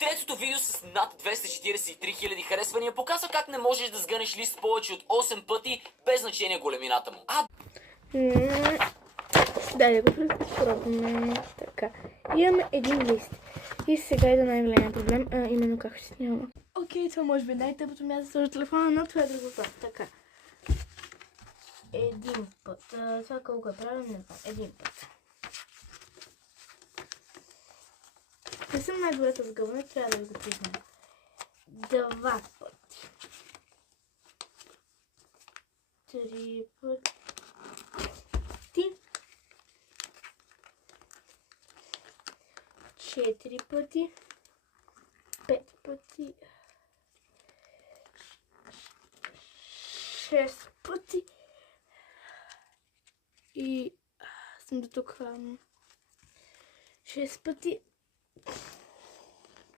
Третото видео с над 243 000 харесвания показва как не можеш да сгънеш лист повече от 8 пъти, без значение големината му. Да го пробваме. Така. Имаме един лист. И сега иде най-големия проблем, именно как ще снимам. Окей, това може би най-тъпото място да сложа телефона, но това е друг въпрос. Така. Един път. Това колко е правилно, не знам. Един път. Не съм най-добрата с гъване, трябва да ви го призная. Два пъти. Три пъти. 4 пъти, 5 пъти, 6 пъти и съм до тук 6 пъти,